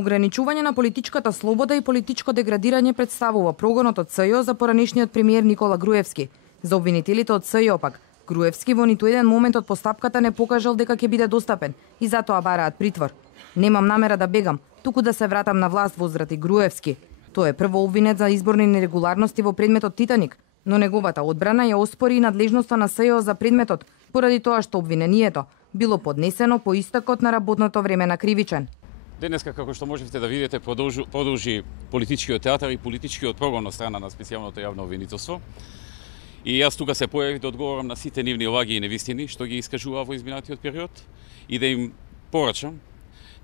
Ограничување на политичката слобода и политичко деградирање представува прогонот од СЈО за поранешниот премиер Никола Груевски. За обвинителите од СЈО пак, Груевски во ниту еден момент од постапката не покажал дека ќе биде достапен и затоа бараат притвор. Немам намера да бегам, туку да се вратам на власт, возрати Груевски. Тој е прво обвинет за изборни нерегуларности во предметот Титаник, но неговата одбрана ја оспори и надлежноста на СЈО за предметот, поради тоа што обвинението било поднесено по истекот на работното време на кривичен. Денеска, како што можете да видите, продолжи политичкиот театар и политичкиот прогон од страна на специјалното јавно обвинителство. И јас тука се појавив да одговорам на сите нивни лаги и невистини што ги искажуваа во изминатиот период и да им порачам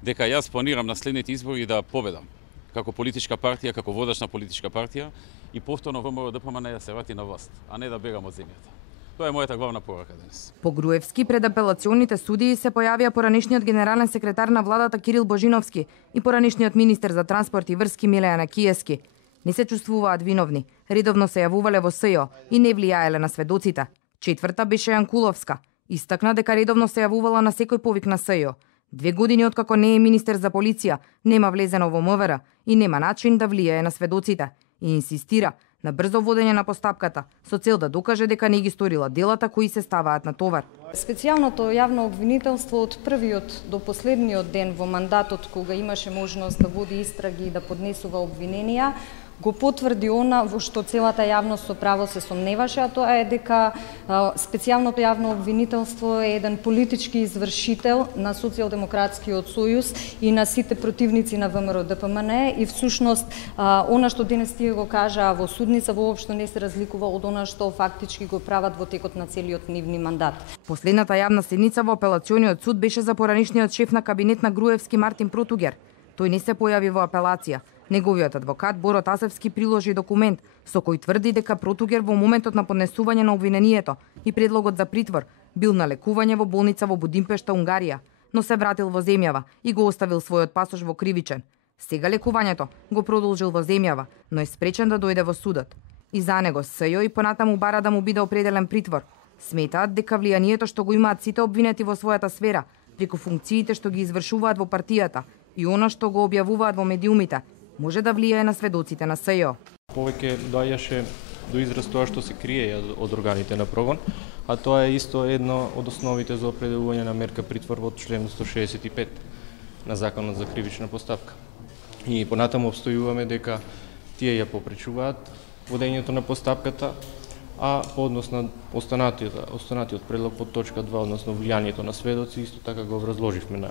дека јас планирам на следните избори да победам како политичка партија, како водач на политичка партија и повторно ВМРО ДПМН да се врати на власт, а не да бегам од земјата. Тоа е мојата главна порака денес. По Груевски пред апелационите судии се појавија поранешниот генерален секретар на владата Кирил Божиновски и поранешниот министер за транспорт и врски Милејана Киевски. Не се чувствуваат виновни, редовно се јавувале во СЈО и не влијаеле на сведоците. Четврта беше Јанкуловска. Истакна дека редовно се јавувала на секој повик на СЈО. 2 години откако не е министер за полиција, нема влезено во МВР и нема начин да влијае на сведоците. И инсистира на брзо водење на постапката, со цел да докаже дека не ги сторила делата кои се ставаат на товар. Специјалното јавно обвинителство од првиот до последниот ден во мандатот кога имаше можност да води истраги и да поднесува обвиненија, го потврди она во што целата јавност со право се сомневаше, а тоа е дека специјалното јавно обвинителство е еден политички извршител на Социјалдемократскиот сојуз и на сите противници на ВМРО ДПМН и всушност она што денес тие го кажаа во судница воопшто не се разликува од она што фактички го прават во текот на целиот нивни мандат. Последната јавна седница во апелациониот суд беше за поранешниот шеф на кабинет на Груевски Мартин Протугер. Тој не се појави во апелација. Неговиот адвокат Боро Тасевски приложи документ со кој тврди дека Протугер во моментот на поднесување на обвинението и предлогот за притвор бил на лекување во болница во Будимпешта, Унгарија, но се вратил во земјава и го оставил својот пасош во Кривичен. Сега лекувањето го продолжил во земјава, но е спречен да дојде во судот. И за него СЈО и понатаму бара да му биде определен притвор. Сметаат дека влијанието што го имаат сите обвинети во својата сфера, преку функциите што ги извршуваат во партијата и она што го објавуваат во медиумите, може да влијае на сведоците на СЈО. Повеќе доаѓаше до израз тоа што се крие од органите на прогон, а тоа е исто едно од основите за определување на мерка притвор во член 165 на Законот за кривична постапка. И понатаму обстојуваме дека тие ја попречуваат водењето на постапката, а по однос на останатиот предлог под точка 2, односно влијанието на сведоци, исто така го образложивме на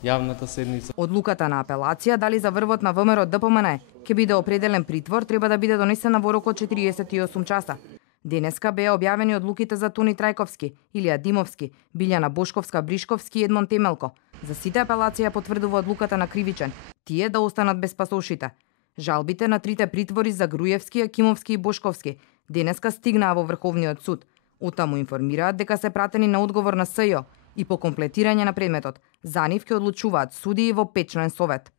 јавната седница. Одлуката на апелација дали за врвот на ВМРО ДПМН ќе биде определен притвор треба да биде донесена во рок од 48 часа. Денеска беа објавени одлуките за Тони Трајковски, Илија Димовски, Билјана Бошковска-Бришковски и Едмон Темелко. За сите апелација потврдува одлуката на Кривичен, тие да останат без пасошите. Жалбите на трите притвори за Груевски, Акимовски и Бошковски денеска стигнаа во Врховниот суд. Оттаму информираат дека се пратени на одговор на СЈО и по комплетирање на предметот, за нив ќе одлучуваат судии во 5-член совет.